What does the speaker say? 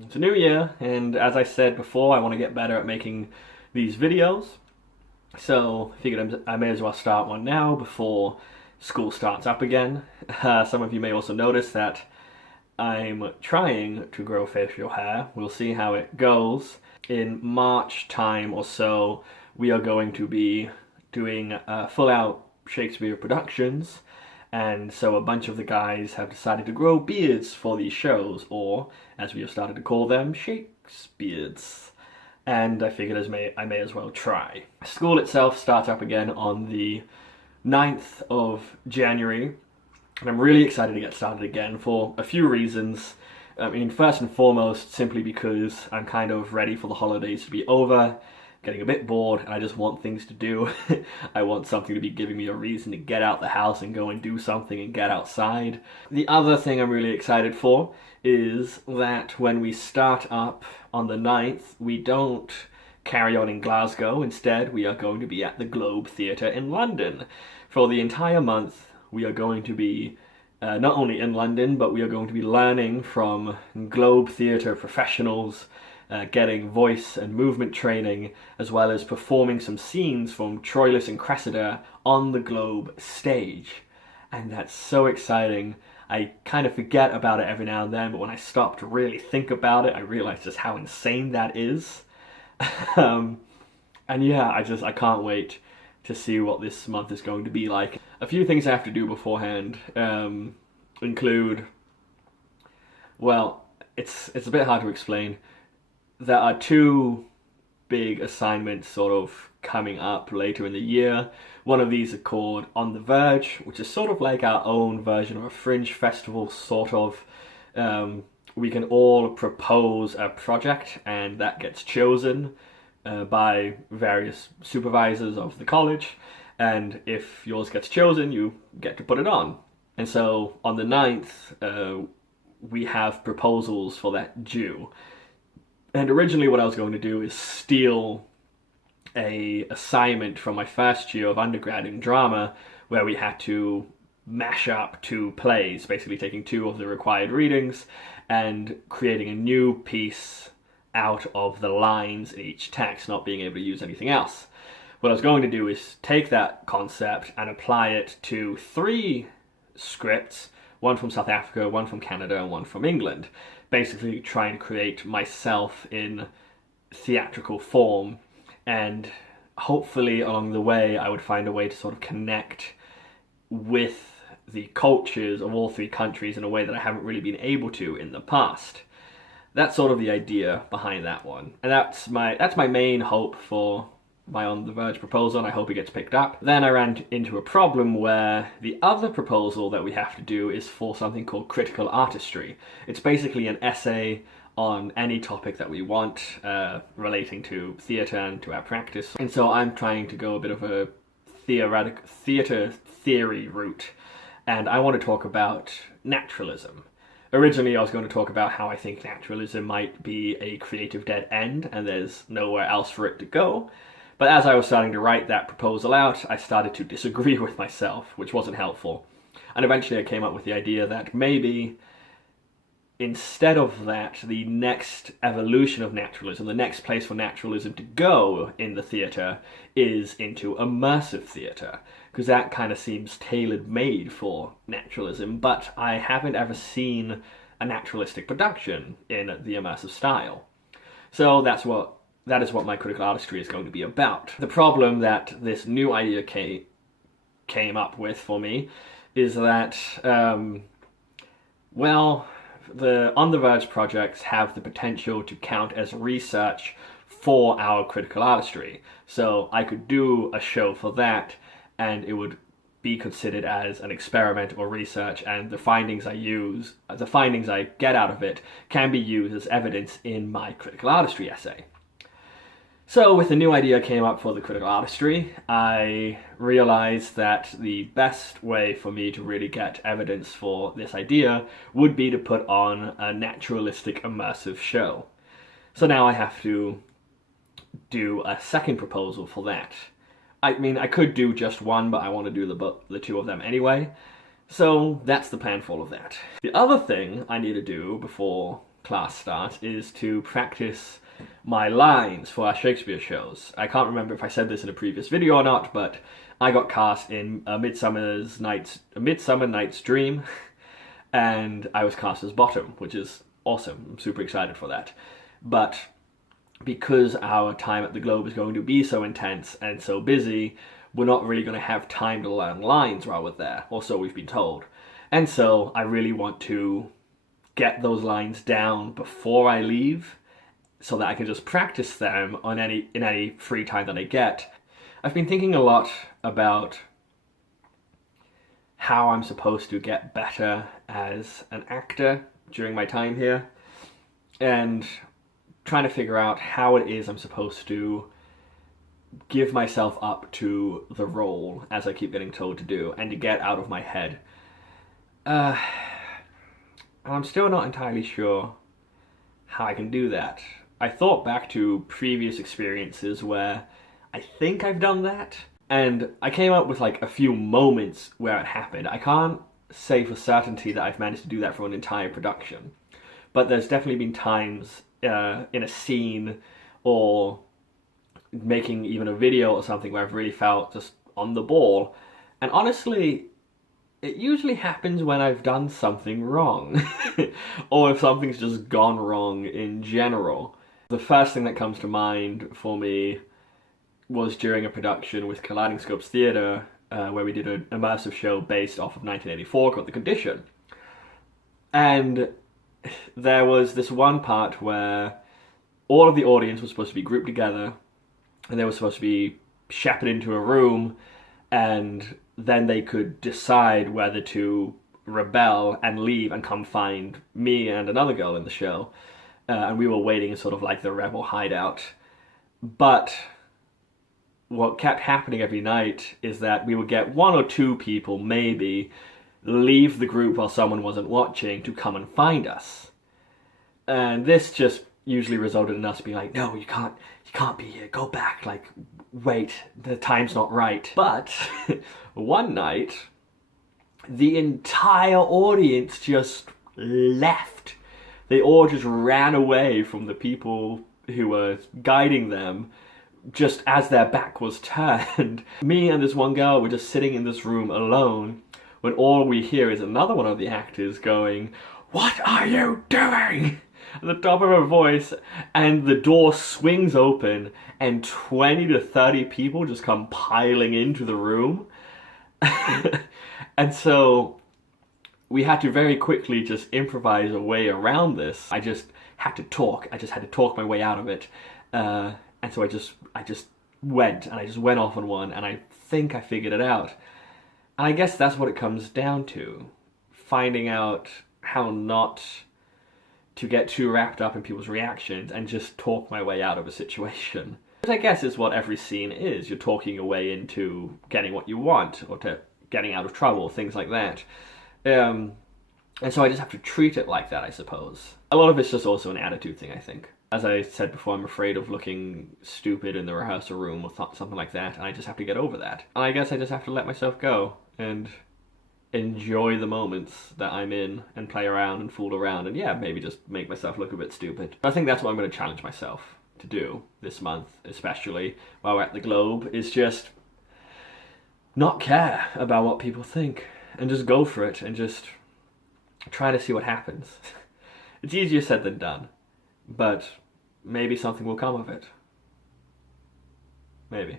It's a new year, and as I said before, I want to get better at making these videos. So I figured I may as well start one now before school starts up again. Some of you may also notice that I'm trying to grow facial hair. We'll see how it goes. In March time or so, we are going to be doing full out Shakespeare productions, and so a bunch of the guys have decided to grow beards for these shows, or as we have started to call them, Shakespeards. And I figured I may as well try. School itself starts up again on the 9th of January, and I'm really excited to get started again for a few reasons. I mean, first and foremost, simply because I'm kind of ready for the holidays to be over, getting a bit bored, and I just want things to do. I want something to be giving me a reason to get out the house and go and do something and get outside. The other thing I'm really excited for is that when we start up on the 9th, we don't carry on in Glasgow. Instead, we are going to be at the Globe Theatre in London. For the entire month, we are going to be not only in London, but we are going to be learning from Globe Theatre professionals, getting voice and movement training, as well as performing some scenes from Troilus and Cressida on the Globe stage. And that's so exciting. I kind of forget about it every now and then, but when I stop to really think about it, I realize just how insane that is. And yeah, I can't wait to see what this month is going to be like. A few things I have to do beforehand include, well, it's a bit hard to explain. There are two big assignments sort of coming up later in the year. One of these are called On the Verge, which is sort of like our own version of a fringe festival, sort of. We can all propose a project, and that gets chosen by various supervisors of the college, and if yours gets chosen, you get to put it on. And so on the 9th, we have proposals for that due. And originally what I was going to do is steal a assignment from my first year of undergrad in drama, where we had to mash up two plays, basically taking two of the required readings and creating a new piece out of the lines in each text, not being able to use anything else. What I was going to do is take that concept and apply it to three scripts, one from South Africa, one from Canada, and one from England. Basically trying to create myself in theatrical form, and hopefully along the way I would find a way to sort of connect with the cultures of all three countries in a way that I haven't really been able to in the past. That's sort of the idea behind that one. And that's my main hope for my On the Verge proposal, and I hope it gets picked up. Then I ran into a problem where the other proposal that we have to do is for something called critical artistry. It's basically an essay on any topic that we want relating to theatre and to our practice. And so I'm trying to go a bit of a theatre theory route, and I want to talk about naturalism. Originally, I was going to talk about how I think naturalism might be a creative dead end, and there's nowhere else for it to go. But as I was starting to write that proposal out, I started to disagree with myself, which wasn't helpful. And eventually I came up with the idea that maybe instead of that, the next evolution of naturalism, the next place for naturalism to go in the theatre is into immersive theatre, because that kind of seems tailor-made for naturalism, but I haven't ever seen a naturalistic production in the immersive style. So that is what my critical artistry is going to be about. The problem that this new idea came up with for me is that, the On the Verge projects have the potential to count as research for our critical artistry. So I could do a show for that, and it would be considered as an experiment or research, and the findings I get out of it can be used as evidence in my critical artistry essay. So with the new idea came up for the critical artistry, I realized that the best way for me to really get evidence for this idea would be to put on a naturalistic immersive show. So now I have to do a second proposal for that. I mean, I could do just one, but I want to do the two of them anyway. So that's the plan for all of that. The other thing I need to do before class starts is to practice my lines for our Shakespeare shows. I can't remember if I said this in a previous video or not, but I got cast in A Midsummer Night's Dream, and I was cast as Bottom, which is awesome. I'm super excited for that. But because our time at the Globe is going to be so intense and so busy, we're not really going to have time to learn lines while we're there, or so we've been told. And so I really want to get those lines down before I leave, so that I can just practice them in any free time that I get. I've been thinking a lot about how I'm supposed to get better as an actor during my time here, and trying to figure out how it is I'm supposed to give myself up to the role, as I keep getting told to do, and to get out of my head. I'm still not entirely sure how I can do that. I thought back to previous experiences where I think I've done that, and I came up with like a few moments where it happened. I can't say for certainty that I've managed to do that for an entire production, but there's definitely been times in a scene or making even a video or something where I've really felt just on the ball. And honestly, it usually happens when I've done something wrong or if something's just gone wrong in general. The first thing that comes to mind for me was during a production with Kaleidoscope Theatre where we did an immersive show based off of 1984 called The Condition. And there was this one part where all of the audience was supposed to be grouped together, and they were supposed to be shepherded into a room, and then they could decide whether to rebel and leave and come find me and another girl in the show. And we were waiting in sort of like the rebel hideout. But what kept happening every night is that we would get one or two people, maybe, leave the group while someone wasn't watching to come and find us. And this just usually resulted in us being like, no, you can't be here, go back, like, wait, the time's not right. But one night, the entire audience just left. They all just ran away from the people who were guiding them just as their back was turned. Me and this one girl were just sitting in this room alone when all we hear is another one of the actors going, "What are you doing?" at the top of her voice, and the door swings open and 20 to 30 people just come piling into the room. And so we had to very quickly just improvise a way around this. I just had to talk. I just had to talk my way out of it. And so I just went off on one, and I think I figured it out. And I guess that's what it comes down to. Finding out how not to get too wrapped up in people's reactions and just talk my way out of a situation. Which I guess is what every scene is. You're talking your way into getting what you want, or to getting out of trouble, things like that. And so I just have to treat it like that, I suppose. A lot of it's just also an attitude thing, I think. As I said before, I'm afraid of looking stupid in the rehearsal room or something like that, and I just have to get over that. And I guess I just have to let myself go and enjoy the moments that I'm in and play around and fool around and, yeah, maybe just make myself look a bit stupid. I think that's what I'm going to challenge myself to do this month, especially while we're at the Globe, is just not care about what people think and just go for it and just try to see what happens. It's easier said than done, but maybe something will come of it. Maybe.